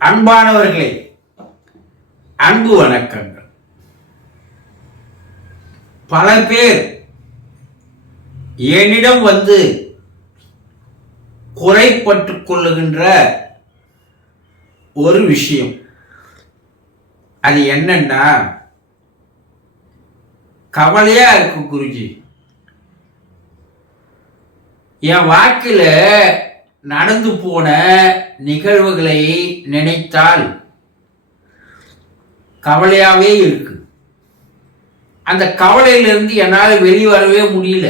அன்பானவர்களே, அன்பு வணக்கங்கள். பல பேர் என்னிடம் வந்து குறைப்பட்டுக் கொள்ளுகின்ற ஒரு விஷயம், அது என்னன்னா, கவலையா இருக்கு குருஜி, என் வாழ்க்கையில நடந்து போன நிகழ்வுகளை நினைத்தால் கவலையாவே இருக்கு. அந்த கவலையிலிருந்து என்னால் வெளிவரவே முடியல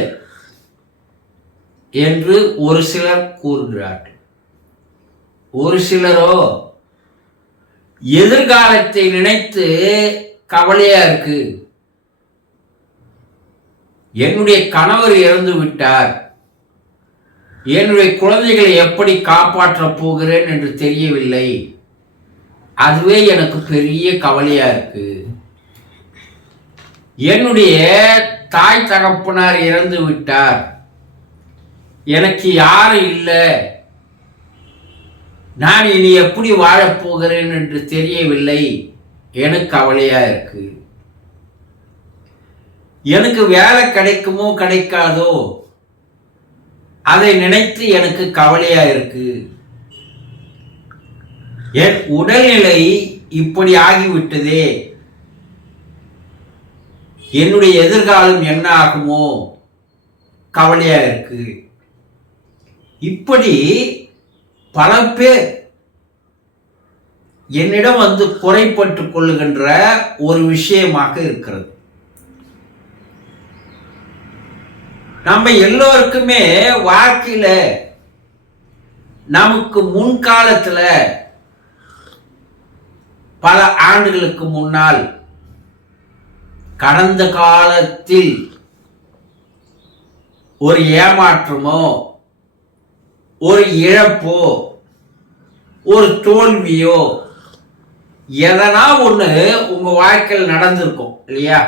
என்று ஒரு சிலர் கூறுகிறார்கள். ஒரு சிலரோ எதிர்காலத்தை நினைத்து கவலையா இருக்கு, என்னுடைய கணவர் இறந்து விட்டார், என்னுடைய குழந்தைகளை எப்படி காப்பாற்றப் போகிறேன் என்று தெரியவில்லை, அதுவே எனக்கு பெரிய கவலையா இருக்கு, என்னுடைய தாய் தகப்பனார் இறந்து விட்டார், எனக்கு யாரும் இல்லை, நான் இனி எப்படி வாழப்போகிறேன் என்று தெரியவில்லை, எனக்கு கவலையா இருக்கு, எனக்கு வேலை கிடைக்குமோ கிடைக்காதோ அதை நினைத்து எனக்கு கவலையா இருக்கு, என் உடல்நிலை இப்படி ஆகிவிட்டதே, என்னுடைய எதிர்காலம் என்ன ஆகுமோ கவலையா இருக்கு. இப்படி பல பேர் என்னிடம் வந்து குறைப்பட்டுக் கொள்ளுகின்ற ஒரு விஷயமாக இருக்கிறது. நம்ம எல்லோருக்குமே வாழ்க்கையில நமக்கு முன்காலத்துல பல ஆண்டுகளுக்கு முன்னால் கடந்த காலத்தில் ஒரு ஏமாற்றமோ ஒரு இழப்போ ஒரு தோல்வியோ எதனா ஒண்ணு உங்க வாழ்க்கையில் நடந்திருக்கும் இல்லையா?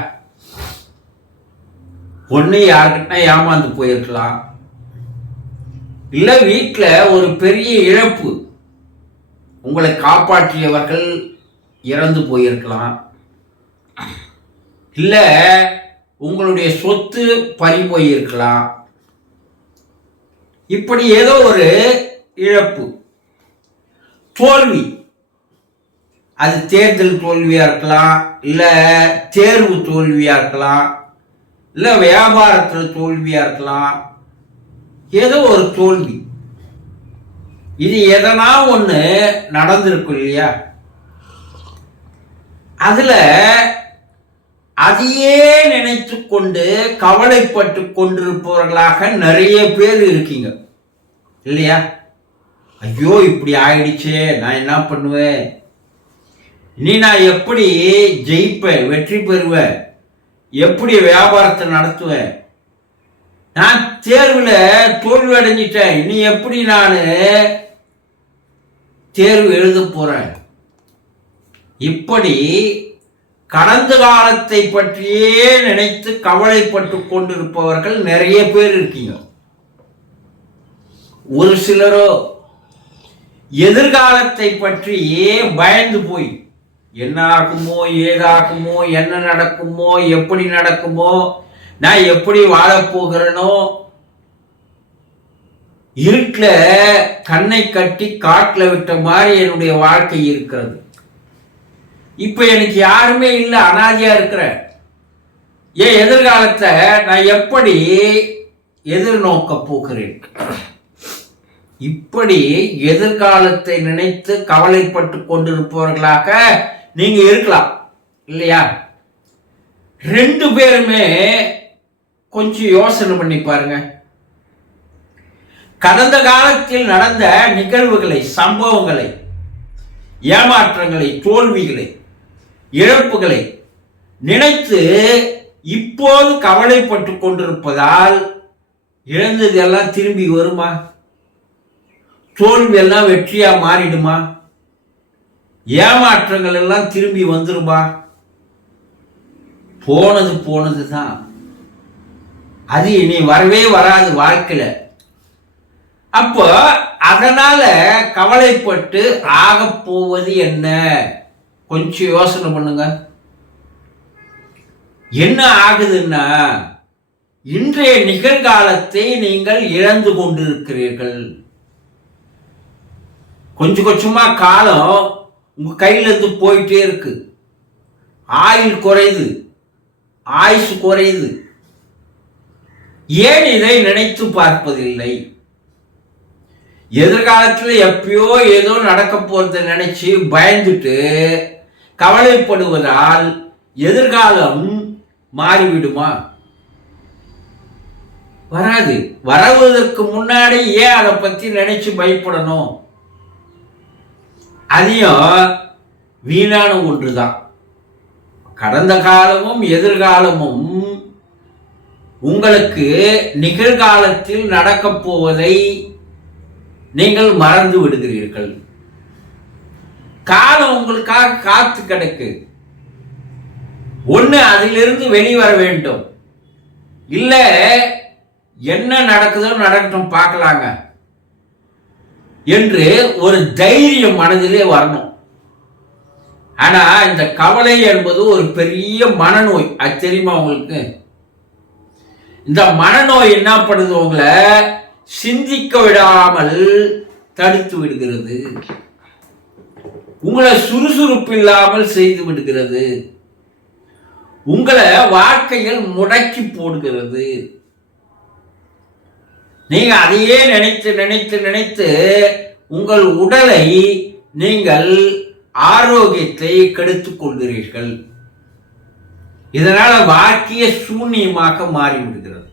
ஒண்ணு யாருக்கிட்ட ஏமாந்து போயிருக்கலாம், இல்ல வீட்டுல ஒரு பெரிய இழப்பு, உங்களை காப்பாற்றியவர்கள் இறந்து போயிருக்கலாம், இல்ல உங்களுடைய சொத்து பறி போயிருக்கலாம். இப்படி ஏதோ ஒரு இழப்பு, தோல்வி, அது தேர்தல் தோல்வியா இருக்கலாம், இல்ல தேர்வு தோல்வியா இருக்கலாம், இல்ல வியாபாரத்தில் தோல்வியா இருக்கலாம், ஏதோ ஒரு தோல்வி. இது எதனா ஒண்ணு நடந்திருக்கும் இல்லையா? அதுல அதையே நினைத்து கொண்டு கவலைப்பட்டு கொண்டிருப்பவர்களாக நிறைய பேர் இருக்கீங்க இல்லையா? ஐயோ இப்படி ஆயிடுச்சே, நான் என்ன பண்ணுவேன், இனி நான் எப்படி ஜெயிப்பேன், வெற்றி பெறுவேன், எப்படி வியாபாரத்தை நடத்துவேன், நான் தேர்வுல தோல்வி அடைஞ்சிட்டேன், இனி எப்படி நான் தேர்வு எழுத போறேன், இப்படி கடந்த காலத்தை பற்றியே நினைத்து கவலைப்பட்டு கொண்டிருப்பவர்கள் நிறைய பேர் இருக்கீங்க. ஒரு சிலரோ எதிர்காலத்தை பற்றியே பயந்து போய் என்ன ஆகுமோ ஏதாகுமோ, என்ன நடக்குமோ எப்படி நடக்குமோ, நான் எப்படி வாழப்போகிறேனோ, இருட்டுல கண்ணை கட்டி காட்டுல விட்ட மாதிரி என்னுடைய வாழ்க்கை இருக்கிறது. இப்ப எனக்கு யாருமே இல்லை, அனாதையா இருக்கிறேன், என் எதிர்காலத்தை நான் எப்படி எதிர்நோக்க போகிறேன். இப்படி எதிர்காலத்தை நினைத்து கவலைப்பட்டு கொண்டிருப்பவர்களாக நீங்க இருக்கலாம் இல்லையா? ரெண்டு பேருமே கொஞ்சம் யோசனை பண்ணி பாருங்க. கடந்த காலத்தில் நடந்த நிகழ்வுகளை, சம்பவங்களை, ஏமாற்றங்களை, தோல்விகளை, இழப்புகளை நினைத்து இப்போது கவலைப்பட்டு கொண்டிருப்பதால் இழந்தது எல்லாம் திரும்பி வருமா? தோல்வி எல்லாம் வெற்றியா மாறிடுமா? ஏமாற்றங்கள் எல்லாம் திரும்பி வந்துருமா? போனது போனதுதான், அது இனி வரவே வராது வாழ்க்கையில. அப்போ அதனால கவலைப்பட்டு ஆகப் போவது என்ன? கொஞ்சம் யோசனை பண்ணுங்க. என்ன ஆகுதுன்னா, இன்றைய நிகழ்காலத்தை நீங்கள் இழந்து கொண்டிருக்கிறீர்கள். கொஞ்சம் கொஞ்சமா காலம் உங்க கையில இருந்து போயிட்டே இருக்கு. ஆயுள் குறையுது, ஆயுசு குறையுது. ஏன் இதை நினைத்து பார்ப்பதில்லை? எதிர்காலத்தில் எப்பயோ ஏதோ நடக்க போறதை நினைச்சு பயந்துட்டு கவலைப்படுவதால் எதிர்காலம் மாறிவிடுமா? வராது. வருவதற்கு முன்னாடி ஏன் அதை பத்தி நினைச்சு பயப்படணும்? அதையும் வீணான ஒன்றுதான். கடந்த காலமும் எதிர்காலமும் உங்களுக்கு நிகழ்காலத்தில் நடக்கப் போவதை நீங்கள் மறந்து விடுகிறீர்கள். காலம் உங்களுக்காக காத்து கிடக்கு. ஒண்ணு அதிலிருந்து வெளிவர வேண்டும், இல்ல என்ன நடக்குதோ நடக்கட்டும் பார்க்கலாங்க என்று ஒரு தைரியம் மனதிலே வரணும். ஆனா இந்த கவலை என்பது ஒரு பெரிய மனநோய். அது தெரியுமா உங்களுக்கு? இந்த மனநோய் என்ன பண்ணுது? உங்களை சிந்திக்க விடாமல் தடுத்து விடுகிறது, உங்களை சுறுசுறுப்பு இல்லாமல் செய்து விடுகிறது, உங்களை வாழ்க்கையில் முடக்கி போடுகிறது. நீங்க அதையே நினைத்து நினைத்து நினைத்து உங்கள் உடலை நீங்கள் ஆரோக்கியத்தை கெடுத்துக் கொள்கிறீர்கள். இதனால வாழ்க்கைய சூன்யமாக மாறிவிடுகிறது.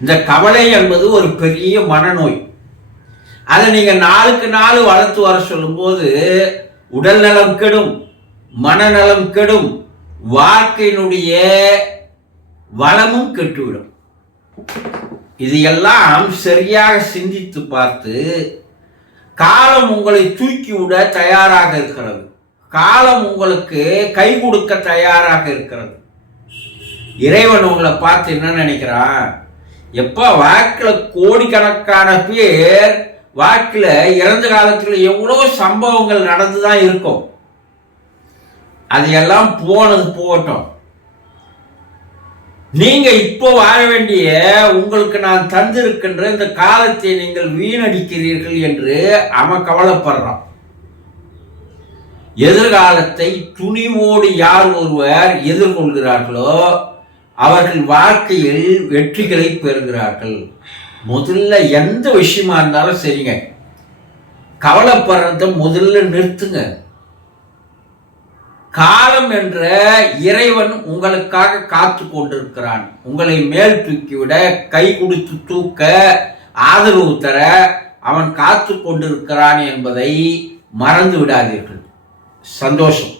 இந்த கவலை என்பது ஒரு பெரிய மனநோய். அதை நீங்க நாளுக்கு நாள் வளர்த்து வர சொல்லும் போது உடல் நலம் கெடும், மனநலம் கெடும், வாழ்க்கையினுடைய வளமும் கெட்டுவிடும். இதையெல்லாம் சரியாக சிந்தித்து பார்த்து காலம் உங்களை தூக்கிவிட தயாராக இருக்கிறது. காலம் உங்களுக்கு கை கொடுக்க தயாராக இருக்கிறது. இறைவன் உங்களை பார்த்து என்ன நினைக்கிறான்? எப்ப வாழ்க்கையில கோடிக்கணக்கான பேர் வாழ்க்கையில இறந்த காலத்துல எவ்வளவு சம்பவங்கள் நடந்துதான் இருக்கும். அதையெல்லாம் போனது போகட்டும். நீங்க இப்போ வாழ வேண்டிய உங்களுக்கு நான் தந்திருக்கின்ற இந்த காலத்தை நீங்கள் வீணடிக்கிறீர்கள் என்று அவன் கவலைப்படுறான். எதிர்காலத்தை துணிவோடு யார் ஒருவர் எதிர்கொள்கிறார்களோ அவர்கள் வாழ்க்கையில் வெற்றிகளை பெறுகிறார்கள். முதல்ல எந்த விஷயமா இருந்தாலும் சரிங்க, கவலைப்படுறத முதல்ல நிறுத்துங்க. காலம் என்ற இறைவன் உங்களுக்காக காத்து கொண்டிருக்கிறான். உங்களை மேல் தூக்கிவிட, கை கொடுத்து தூக்க, ஆதரவு தர அவன் காத்து கொண்டிருக்கிறான் என்பதை மறந்து விடாதீர்கள். சந்தோஷம்.